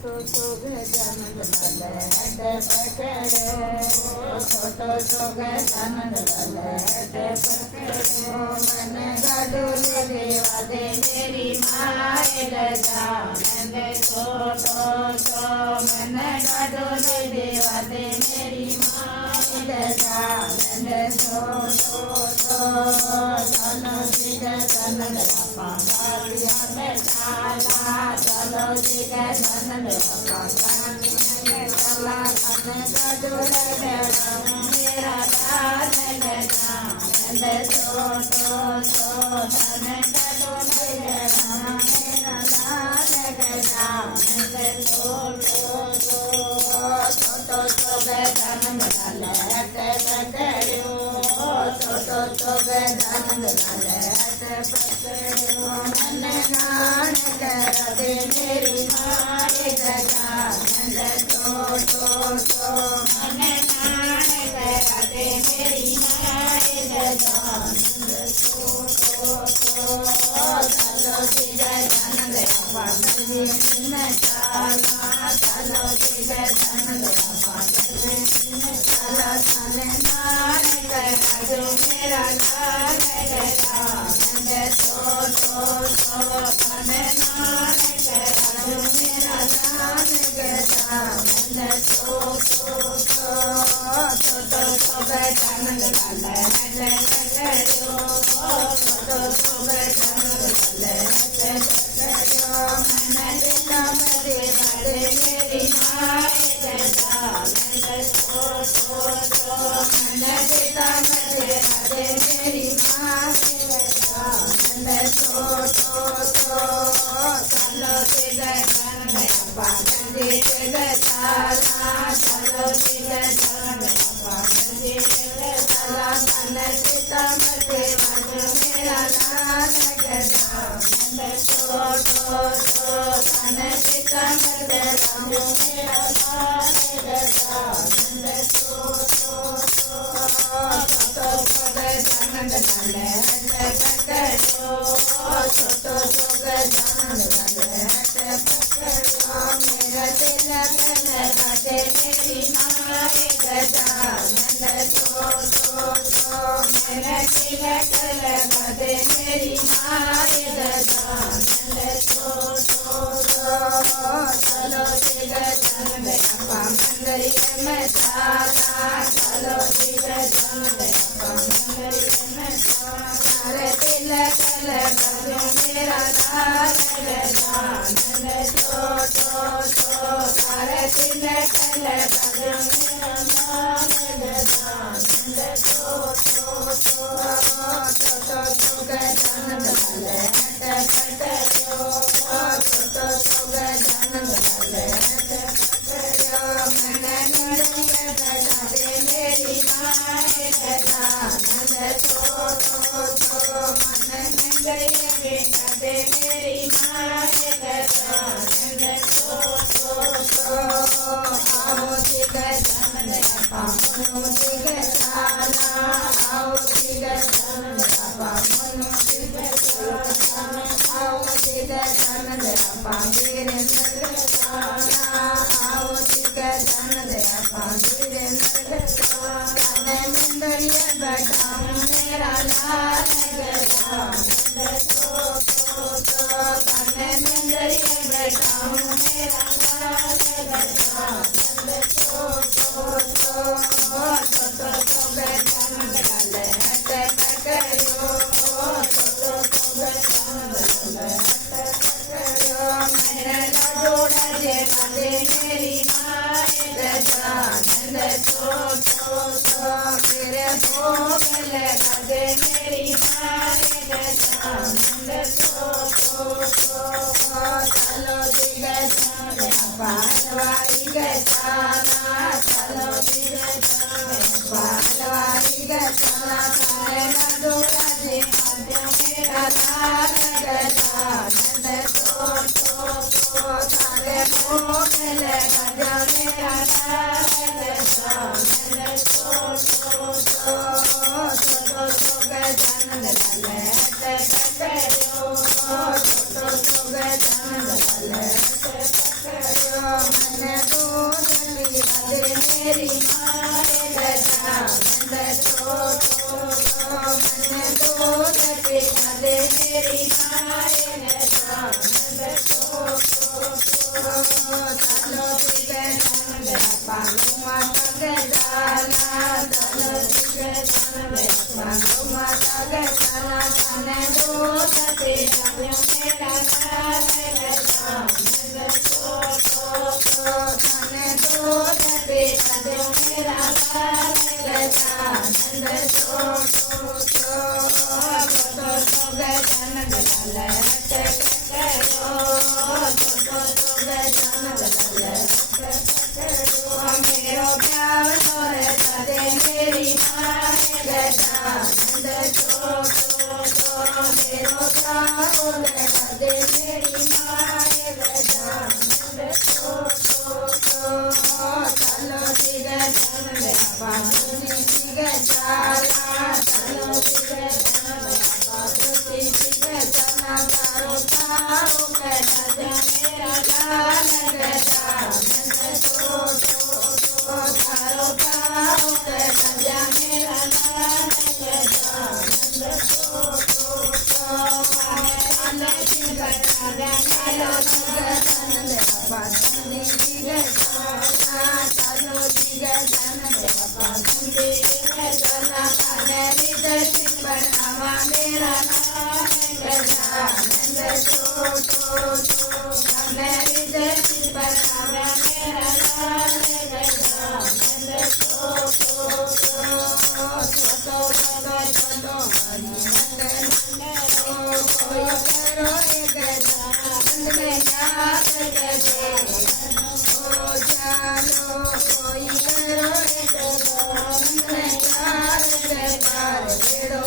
छोटो सो गजानन लाल हेड पकड़ो छोटो सो गजानन लाल हेड पकड़ो मन गाडो ले देवा दे मेरी माए गजानन छोटो सो मन गाडो ले देवा दे मेरी माए गजानन छोटो सो चलो जी गजानन पापिया में चाला चलो जी गजानन पापिया चला तन गाडो ले देवा मेरा लाल गजानन छोटो सो तन गाडो ले देवा मेरा लाल गजानन छोटो सो गजानन लाल हेड पकड़ो छोटो सो गजानन लाल हेड पकड़ो मन गान कर दे मेरी माए गजानन छोटो सो मन गान कर दे मेरी माए गजानन छोटो सो चलो जी गजानन पापी में चाला चलो जी गजानन पापी में चाला चले नान कर दो मेरा लाल गजानन छोटो सो तने नान कर दो मेरा लाल गजानन छोटो सो गजानन लाल हेड पकड़ो छोटो सो गजानन लाल हेड पकड़ो मन दिला बड़े बड़े मेरी माए गजानन छोटो सो मन दिला बड़े बड़े मेरी माए गजानन छोटो सो चलो जी गजानन पागल गजाला चलो जी गजानन पागल गजाला तन सीता बड़े बड़े मेरा लाल गजानन छोटो सो तन सीता बड़े बड़े मेरा लाल गजानन छोटो सो गजानन लाल हेड पकड़ो छोटो सो गजानन लाल हेड पकड़ो मेरा दिल लगा दे मेरी माए गजानन छोटो सो मेरा दिल लगा दे मेरी माए गजानन छोटो सो चलो जी गजानन मंदिर में चाला चलो जी गजानन मंदिर में चाला रे दिल लगा दे मेरा लाल गजानन छोटो सो रे दिल लगा दे मेरा लाल गजानन छोटो सो गजानन लाल हेड पकड़ो छोटो सो गजानन लाल हेड पकड़ो मन नड़िया लगा दे मेरी माए गजानन छोटो सो मन नड़िया लगा दे मेरी माए गजानन छोटो सो आओ जी गजानन पापनो जी गजाला आओ जी गजानन पापनो जी गजाला आओ जी गजानन पापीर गजाला आओ जी गजानन पापीर गजाला तने मंदिर बैठाऊं मेरा लाल गजानन छोटो सो तने मंदिर बैठाऊं मेरा लाल गजानन छोटो सो गजानन लाल हेड पकड़ो छोटो सो गजानन लाल हेड पकड़ो मेरा लाडोड़ा जे बादे मेरी माए गजानन छोटो सो मेरे भोग लगा दे मेरी माए गजानन छोटो सो चलो जी गजानन पालवाई गजाला चलो जी गजानन पालवाई गजाला तारे लाडोड़ा जे बादे मेरा लाल गजानन छोटो सो तारे भोग लगा दे मेरा लाल गजानन छोटो सो गजानन लाल हेड पकड़ो छोटो सो गजानन लाल हेड पकड़ो મારે ગજાનંદ છોટો મને દૂધ પીવા દે મેરી મારે ગજાનંદ છોટો ચાલો ગજાનંદ પાલુમાં ગજાના ચાલો ગજાનંદ પાલુમાં ગજાના તને દૂધ પીવા દે મેરા મારે ગજાનંદ છોટો તને દૂધ પીવા દે મેરા મારે ગજાનંદ છોટો ગજાનંદ લાલ मेरो प्यार तोरे तारे मेरी मारे गजानंद छोटो मेरो प्यार तोरे तारे मेरी मारे गजानंद छोटो चलो जी गजानंद पार्वती जी गजाला चलो जी गजानंद पार्वती जी गजाला तारो तारो गजा मेरा लाल गजानंद छोटो तारो तारो गजा मेरा लाल गजानंद छोटो जी गजानंद गजानंद पार्वती जी गजाला चलो जी गजानंद पार्वती जी गजाला तारे रिद्धि बनावा मेरा लाल गजानंद छोटो तारे रिद्धि बनावा मेरा लाल गजानंद छोटो छोटो छोटो कोई करो गजानंद में याद गजे ओ जानो कोई करो गजानंद में याद गजार बेड़ो